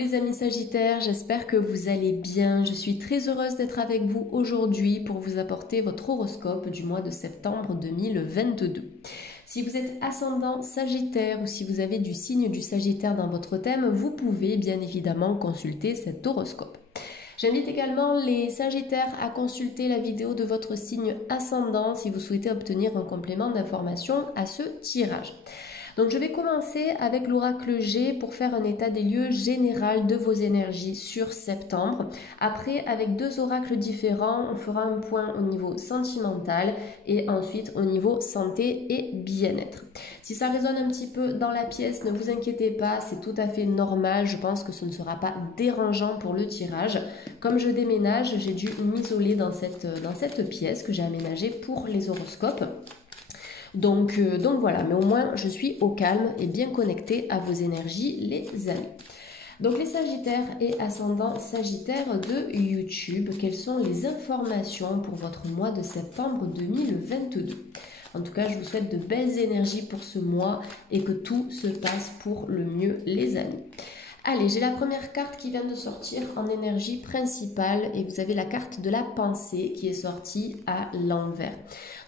les amis Sagittaires, j'espère que vous allez bien. Je suis très heureuse d'être avec vous aujourd'hui pour vous apporter votre horoscope du mois de septembre 2022. Si vous êtes ascendant Sagittaire ou si vous avez du signe du Sagittaire dans votre thème, vous pouvez bien évidemment consulter cet horoscope. J'invite également les Sagittaires à consulter la vidéo de votre signe ascendant si vous souhaitez obtenir un complément d'information à ce tirage. Donc je vais commencer avec l'oracle G pour faire un état des lieux général de vos énergies sur septembre. Après, avec deux oracles différents, on fera un point au niveau sentimental et ensuite au niveau santé et bien-être. Si ça résonne un petit peu dans la pièce, ne vous inquiétez pas, c'est tout à fait normal. Je pense que ce ne sera pas dérangeant pour le tirage. Comme je déménage, j'ai dû m'isoler dans cette pièce que j'ai aménagée pour les horoscopes. Donc voilà, mais au moins je suis au calme et bien connectée à vos énergies, les amis. Donc les Sagittaires et ascendants Sagittaires de YouTube, quelles sont les informations pour votre mois de septembre 2022? En tout cas, je vous souhaite de belles énergies pour ce mois et que tout se passe pour le mieux, les amis. Allez, j'ai la première carte qui vient de sortir en énergie principale et vous avez la carte de la pensée qui est sortie à l'envers.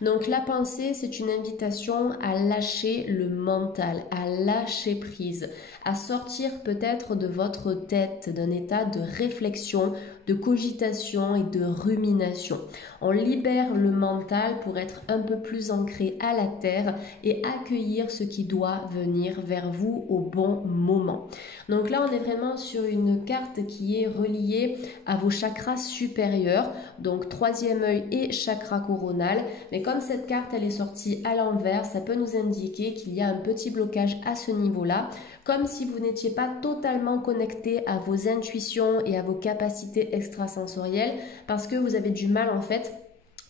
Donc la pensée, c'est une invitation à lâcher le mental, à lâcher prise, à sortir peut-être de votre tête, d'un état de réflexion, de cogitation et de rumination. On libère le mental pour être un peu plus ancré à la terre et accueillir ce qui doit venir vers vous au bon moment. Donc là, on est vraiment sur une carte qui est reliée à vos chakras supérieurs, donc troisième œil et chakra coronal. Mais comme cette carte, elle est sortie à l'envers, ça peut nous indiquer qu'il y a un petit blocage à ce niveau-là, comme si vous n'étiez pas totalement connecté à vos intuitions et à vos capacités extrasensorielles, parce que vous avez du mal en fait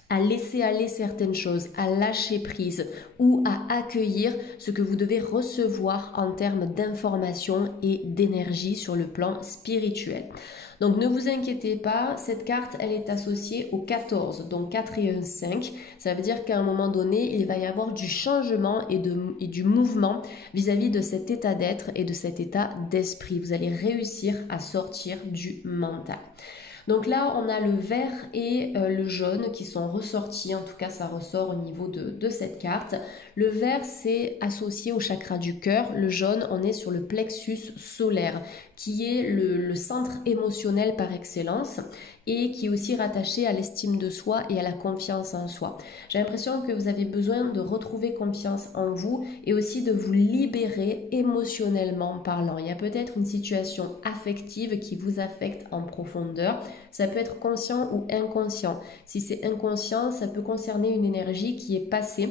à laisser aller certaines choses, à lâcher prise ou à accueillir ce que vous devez recevoir en termes d'information et d'énergie sur le plan spirituel. Donc ne vous inquiétez pas, cette carte elle est associée au 14, donc 4 et 1, 5. Ça veut dire qu'à un moment donné, il va y avoir du changement et du mouvement vis-à-vis de cet état d'être et de cet état d'esprit. Vous allez réussir à sortir du mental. Donc là, on a le vert et le jaune qui sont ressortis, en tout cas ça ressort au niveau de cette carte. Le vert, c'est associé au chakra du cœur. Le jaune, on est sur le plexus solaire, qui est le centre émotionnel par excellence et qui est aussi rattaché à l'estime de soi et à la confiance en soi. J'ai l'impression que vous avez besoin de retrouver confiance en vous et aussi de vous libérer émotionnellement parlant. Il y a peut-être une situation affective qui vous affecte en profondeur. Ça peut être conscient ou inconscient. Si c'est inconscient, ça peut concerner une énergie qui est passée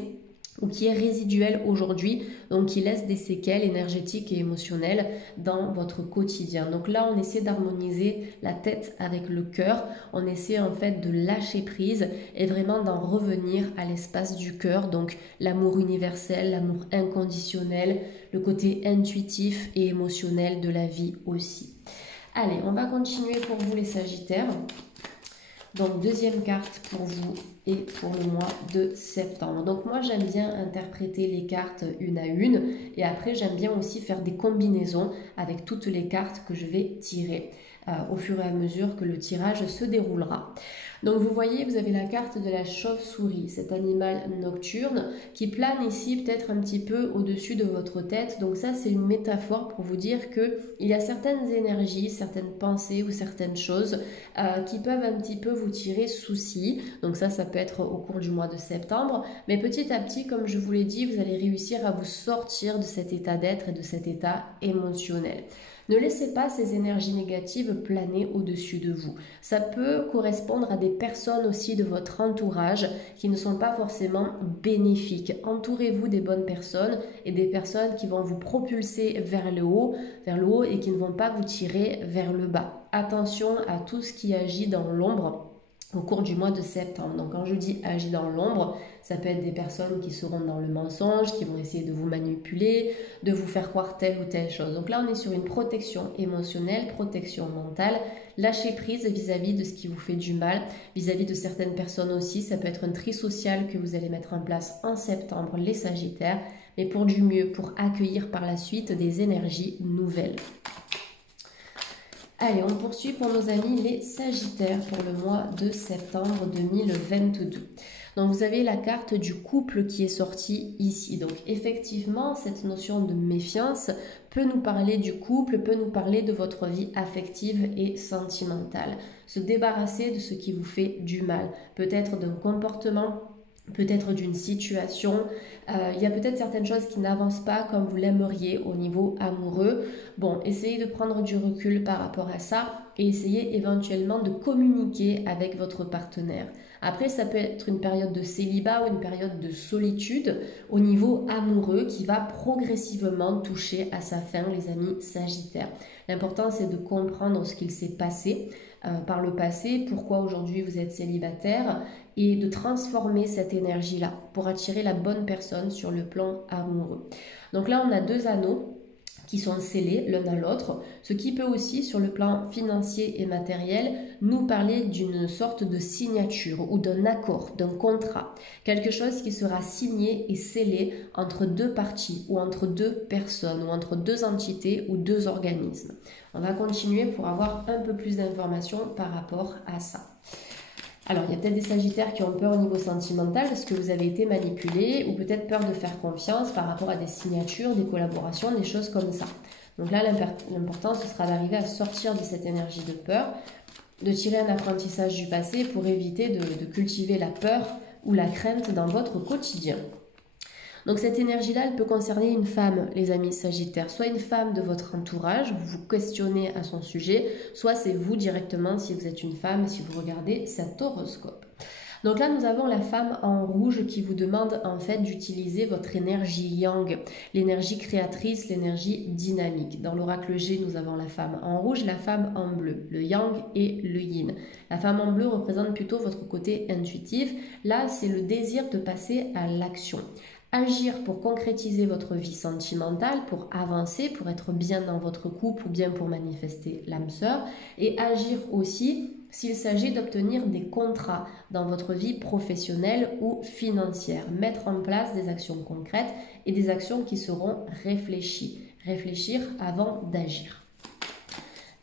ou qui est résiduelle aujourd'hui, donc qui laisse des séquelles énergétiques et émotionnelles dans votre quotidien. Donc là, on essaie d'harmoniser la tête avec le cœur, on essaie en fait de lâcher prise et vraiment d'en revenir à l'espace du cœur, donc l'amour universel, l'amour inconditionnel, le côté intuitif et émotionnel de la vie aussi. Allez, on va continuer pour vous les Sagittaires. Donc deuxième carte pour vous et pour le mois de septembre. Donc moi j'aime bien interpréter les cartes une à une et après j'aime bien aussi faire des combinaisons avec toutes les cartes que je vais tirer au fur et à mesure que le tirage se déroulera. Donc vous voyez, vous avez la carte de la chauve-souris, cet animal nocturne qui plane ici peut-être un petit peu au-dessus de votre tête. Donc ça c'est une métaphore pour vous dire que il y a certaines énergies, certaines pensées ou certaines choses qui peuvent un petit peu vous tirer souci. Donc ça peut être au cours du mois de septembre. Mais petit à petit, comme je vous l'ai dit, vous allez réussir à vous sortir de cet état d'être et de cet état émotionnel. Ne laissez pas ces énergies négatives planer au-dessus de vous. Ça peut correspondre à des personnes aussi de votre entourage qui ne sont pas forcément bénéfiques. Entourez-vous des bonnes personnes et des personnes qui vont vous propulser vers le haut et qui ne vont pas vous tirer vers le bas. Attention à tout ce qui agit dans l'ombre au cours du mois de septembre. Donc quand je dis agir dans l'ombre, ça peut être des personnes qui seront dans le mensonge, qui vont essayer de vous manipuler, de vous faire croire telle ou telle chose. Donc là on est sur une protection émotionnelle, protection mentale, lâcher prise vis-à-vis de ce qui vous fait du mal, vis-à-vis de certaines personnes aussi. Ça peut être un tri social que vous allez mettre en place en septembre, les Sagittaires, mais pour du mieux, pour accueillir par la suite des énergies nouvelles. Allez, on poursuit pour nos amis les Sagittaires pour le mois de septembre 2022. Donc vous avez la carte du couple qui est sortie ici. Donc effectivement, cette notion de méfiance peut nous parler du couple, peut nous parler de votre vie affective et sentimentale. Se débarrasser de ce qui vous fait du mal, peut-être d'un comportement, peut-être d'une situation. Il y a peut-être certaines choses qui n'avancent pas comme vous l'aimeriez au niveau amoureux. Bon, essayez de prendre du recul par rapport à ça et essayez éventuellement de communiquer avec votre partenaire. Après, ça peut être une période de célibat ou une période de solitude au niveau amoureux qui va progressivement toucher à sa fin, les amis Sagittaires. L'important, c'est de comprendre ce qu'il s'est passé par le passé, pourquoi aujourd'hui vous êtes célibataire et de transformer cette énergie-là pour attirer la bonne personne sur le plan amoureux. Donc là, on a deux anneaux qui sont scellés l'un à l'autre, ce qui peut aussi, sur le plan financier et matériel, nous parler d'une sorte de signature ou d'un accord, d'un contrat. Quelque chose qui sera signé et scellé entre deux parties ou entre deux personnes ou entre deux entités ou deux organismes. On va continuer pour avoir un peu plus d'informations par rapport à ça. Alors, il y a peut-être des Sagittaires qui ont peur au niveau sentimental parce que vous avez été manipulé ou peut-être peur de faire confiance par rapport à des signatures, des collaborations, des choses comme ça. Donc là, l'important, ce sera d'arriver à sortir de cette énergie de peur, de tirer un apprentissage du passé pour éviter de cultiver la peur ou la crainte dans votre quotidien. Donc cette énergie-là, elle peut concerner une femme, les amis Sagittaires, soit une femme de votre entourage, vous vous questionnez à son sujet, soit c'est vous directement si vous êtes une femme, si vous regardez cet horoscope. Donc là, nous avons la femme en rouge qui vous demande en fait d'utiliser votre énergie yang, l'énergie créatrice, l'énergie dynamique. Dans l'oracle G, nous avons la femme en rouge, la femme en bleu, le yang et le yin. La femme en bleu représente plutôt votre côté intuitif. Là, c'est le désir de passer à l'action. Agir pour concrétiser votre vie sentimentale, pour avancer, pour être bien dans votre couple ou bien pour manifester l'âme sœur. Et agir aussi s'il s'agit d'obtenir des contrats dans votre vie professionnelle ou financière. Mettre en place des actions concrètes et des actions qui seront réfléchies. Réfléchir avant d'agir.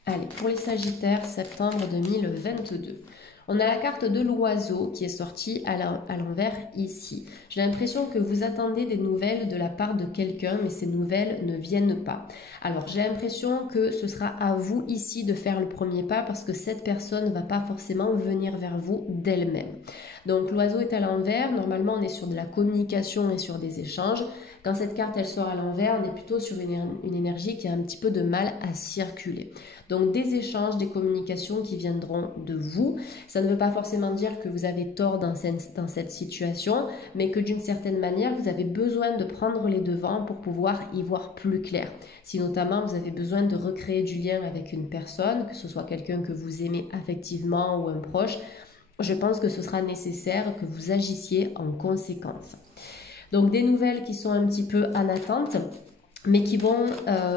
Allez, pour les Sagittaires, septembre 2022. On a la carte de l'oiseau qui est sortie à l'envers ici. J'ai l'impression que vous attendez des nouvelles de la part de quelqu'un, mais ces nouvelles ne viennent pas. Alors, j'ai l'impression que ce sera à vous ici de faire le premier pas parce que cette personne ne va pas forcément venir vers vous d'elle-même. Donc, l'oiseau est à l'envers. Normalement, on est sur de la communication et sur des échanges. Quand cette carte, elle sort à l'envers, on est plutôt sur une énergie qui a un petit peu de mal à circuler. Donc, des échanges, des communications qui viendront de vous. Ça ne veut pas forcément dire que vous avez tort dans cette situation, mais que d'une certaine manière, vous avez besoin de prendre les devants pour pouvoir y voir plus clair. Si notamment, vous avez besoin de recréer du lien avec une personne, que ce soit quelqu'un que vous aimez affectivement ou un proche, je pense que ce sera nécessaire que vous agissiez en conséquence. Donc, des nouvelles qui sont un petit peu en attente, mais qui vont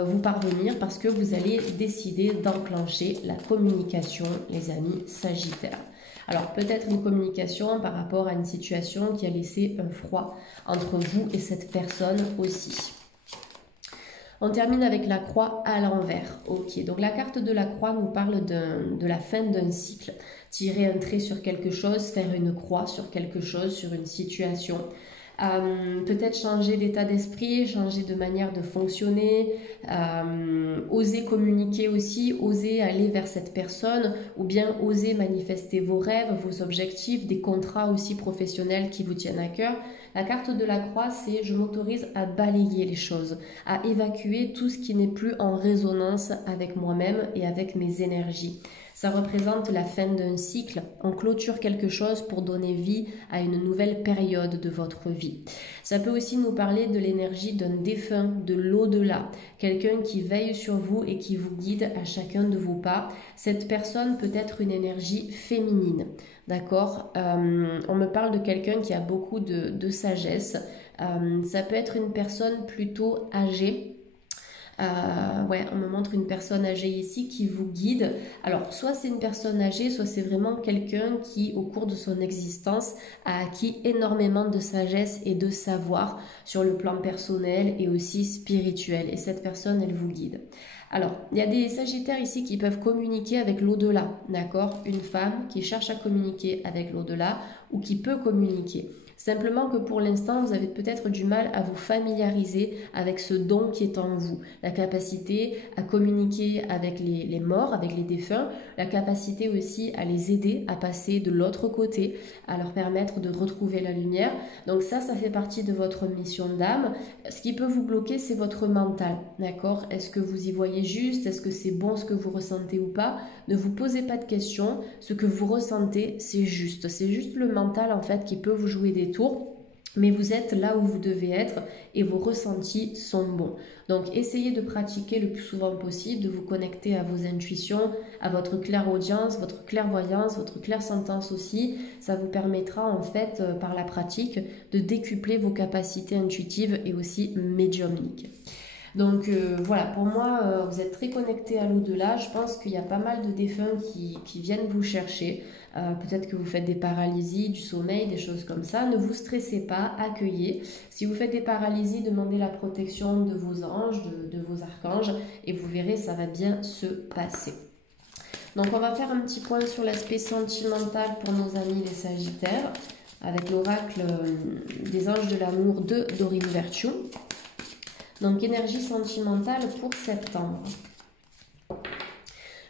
vous parvenir parce que vous allez décider d'enclencher la communication, les amis Sagittaires. Alors, peut-être une communication par rapport à une situation qui a laissé un froid entre vous et cette personne aussi. On termine avec la croix à l'envers. Ok, donc la carte de la croix nous parle de la fin d'un cycle. Tirer un trait sur quelque chose, faire une croix sur quelque chose, sur une situation. Peut-être changer d'état d'esprit, changer de manière de fonctionner, oser communiquer aussi, oser aller vers cette personne ou bien oser manifester vos rêves, vos objectifs, des contrats aussi professionnels qui vous tiennent à cœur. La carte de la croix, c'est je m'autorise à balayer les choses, à évacuer tout ce qui n'est plus en résonance avec moi-même et avec mes énergies. Ça représente la fin d'un cycle. On clôture quelque chose pour donner vie à une nouvelle période de votre vie. Ça peut aussi nous parler de l'énergie d'un défunt, de l'au-delà. Quelqu'un qui veille sur vous et qui vous guide à chacun de vos pas. Cette personne peut être une énergie féminine. D'accord, on me parle de quelqu'un qui a beaucoup de sagesse. Ça peut être une personne plutôt âgée. On me montre une personne âgée ici qui vous guide. Alors, soit c'est une personne âgée, soit c'est vraiment quelqu'un qui, au cours de son existence, a acquis énormément de sagesse et de savoir sur le plan personnel et aussi spirituel. Et cette personne, elle vous guide. Alors, il y a des Sagittaires ici qui peuvent communiquer avec l'au-delà, d'accord? Une femme qui cherche à communiquer avec l'au-delà ou qui peut communiquer. Simplement que pour l'instant, vous avez peut-être du mal à vous familiariser avec ce don qui est en vous. La capacité à communiquer avec les morts, avec les défunts, la capacité aussi à les aider à passer de l'autre côté, à leur permettre de retrouver la lumière. Donc ça fait partie de votre mission d'âme. Ce qui peut vous bloquer, c'est votre mental, d'accord? Est-ce que vous y voyez juste? Est-ce que c'est bon ce que vous ressentez ou pas? Ne vous posez pas de questions. Ce que vous ressentez, c'est juste. C'est juste le mental, en fait, qui peut vous jouer des tours. Mais vous êtes là où vous devez être et vos ressentis sont bons. Donc essayez de pratiquer le plus souvent possible, de vous connecter à vos intuitions, à votre clairaudience, votre clairvoyance, votre clairsentence aussi. Ça vous permettra en fait par la pratique de décupler vos capacités intuitives et aussi médiumniques. Donc voilà, pour moi, vous êtes très connecté à l'au-delà. Je pense qu'il y a pas mal de défunts qui viennent vous chercher. Peut-être que vous faites des paralysies du sommeil, des choses comme ça. Ne vous stressez pas, accueillez. Si vous faites des paralysies, demandez la protection de vos anges, de vos archanges, et vous verrez, ça va bien se passer. Donc on va faire un petit point sur l'aspect sentimental pour nos amis les Sagittaires, avec l'oracle des anges de l'amour de Dorine Virtue. Donc énergie sentimentale pour septembre.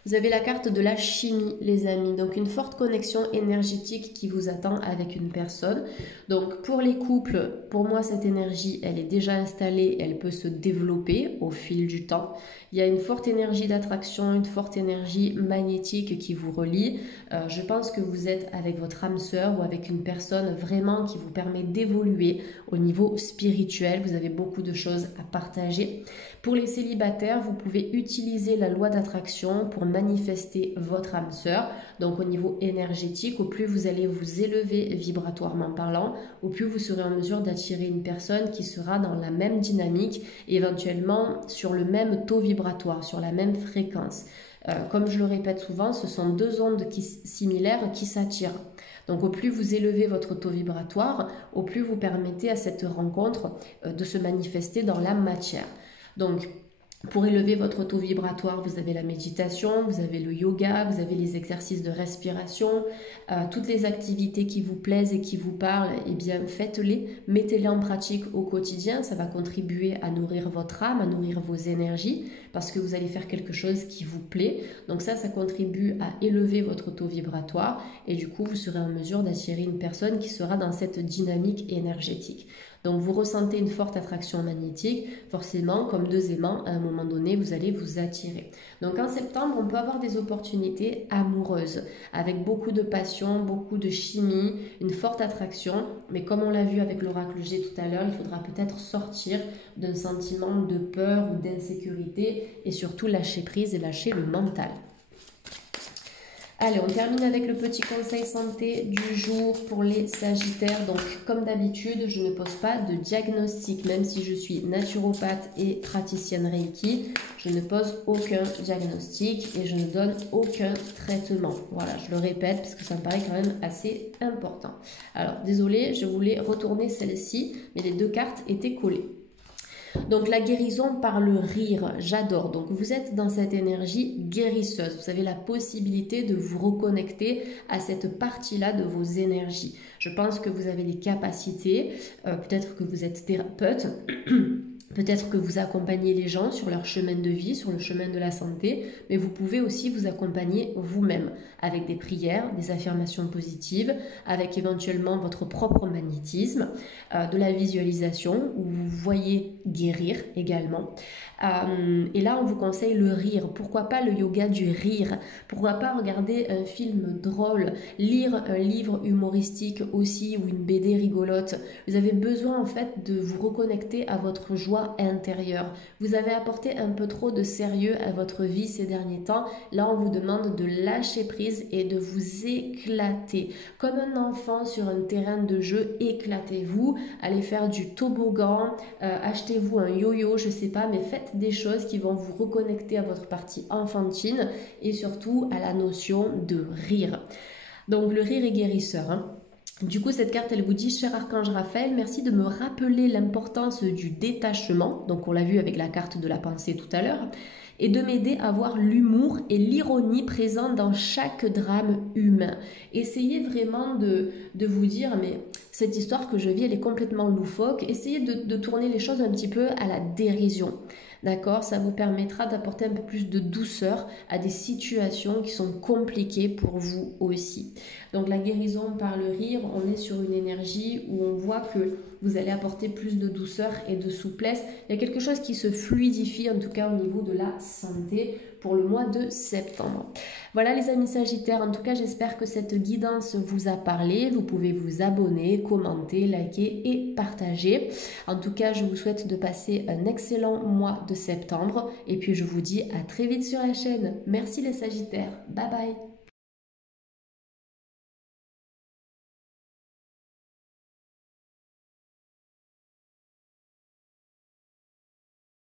Vous avez la carte de la chimie, les amis. Donc une forte connexion énergétique qui vous attend avec une personne. Donc pour les couples, pour moi cette énergie, elle est déjà installée, elle peut se développer au fil du temps. Il y a une forte énergie d'attraction, une forte énergie magnétique qui vous relie. Je pense que vous êtes avec votre âme sœur ou avec une personne vraiment qui vous permet d'évoluer au niveau spirituel. Vous avez beaucoup de choses à partager. Pour les célibataires, vous pouvez utiliser la loi d'attraction pour manifester votre âme sœur. Donc au niveau énergétique, au plus vous allez vous élever vibratoirement parlant, au plus vous serez en mesure d'attirer une personne qui sera dans la même dynamique et éventuellement sur le même taux vibratoire, sur la même fréquence. Comme je le répète souvent, ce sont deux ondes similaires qui s'attirent. Donc au plus vous élevez votre taux vibratoire, au plus vous permettez à cette rencontre de se manifester dans la matière. Donc pour élever votre taux vibratoire, vous avez la méditation, vous avez le yoga, vous avez les exercices de respiration, toutes les activités qui vous plaisent et qui vous parlent, eh bien faites-les, mettez-les en pratique au quotidien, ça va contribuer à nourrir votre âme, à nourrir vos énergies, parce que vous allez faire quelque chose qui vous plaît. Donc ça contribue à élever votre taux vibratoire et du coup vous serez en mesure d'attirer une personne qui sera dans cette dynamique énergétique. Donc vous ressentez une forte attraction magnétique, forcément comme deux aimants, à un moment donné vous allez vous attirer. Donc en septembre on peut avoir des opportunités amoureuses, avec beaucoup de passion, beaucoup de chimie, une forte attraction, mais comme on l'a vu avec l'oracle G tout à l'heure, il faudra peut-être sortir d'un sentiment de peur ou d'insécurité et surtout lâcher prise et lâcher le mental. Allez, on termine avec le petit conseil santé du jour pour les Sagittaires. Donc, comme d'habitude, je ne pose pas de diagnostic, même si je suis naturopathe et praticienne Reiki. Je ne pose aucun diagnostic et je ne donne aucun traitement. Voilà, je le répète parce que ça me paraît quand même assez important. Alors, désolée, je voulais retourner celle-ci, mais les deux cartes étaient collées. Donc la guérison par le rire, j'adore. Donc vous êtes dans cette énergie guérisseuse. Vous avez la possibilité de vous reconnecter à cette partie-là de vos énergies. Je pense que vous avez des capacités, peut-être que vous êtes thérapeute, peut-être que vous accompagnez les gens sur leur chemin de vie, sur le chemin de la santé, mais vous pouvez aussi vous accompagner vous-même avec des prières, des affirmations positives, avec éventuellement votre propre magnétisme, de la visualisation où vous voyez guérir également. Et là, on vous conseille le rire. Pourquoi pas le yoga du rire? Pourquoi pas regarder un film drôle, lire un livre humoristique aussi ou une BD rigolote? Vous avez besoin en fait de vous reconnecter à votre joie intérieure. Vous avez apporté un peu trop de sérieux à votre vie ces derniers temps. Là, on vous demande de lâcher prise et de vous éclater. Comme un enfant sur un terrain de jeu, éclatez-vous. Allez faire du toboggan, achetez-vous un yo-yo, je sais pas, mais faites des choses qui vont vous reconnecter à votre partie enfantine et surtout à la notion de rire. Donc le rire est guérisseur, hein. Du coup, cette carte, elle vous dit, cher Archange Raphaël, merci de me rappeler l'importance du détachement, donc on l'a vu avec la carte de la pensée tout à l'heure, et de m'aider à voir l'humour et l'ironie présents dans chaque drame humain. Essayez vraiment de vous dire, mais cette histoire que je vis, elle est complètement loufoque. Essayez de tourner les choses un petit peu à la dérision. D'accord? Ça vous permettra d'apporter un peu plus de douceur à des situations qui sont compliquées pour vous aussi. Donc la guérison par le rire, on est sur une énergie où on voit que vous allez apporter plus de douceur et de souplesse. Il y a quelque chose qui se fluidifie, en tout cas au niveau de la santé pour le mois de septembre. Voilà les amis Sagittaires, en tout cas j'espère que cette guidance vous a parlé. Vous pouvez vous abonner, commenter, liker et partager. En tout cas, je vous souhaite de passer un excellent mois de septembre et puis je vous dis à très vite sur la chaîne. Merci les Sagittaires, bye bye.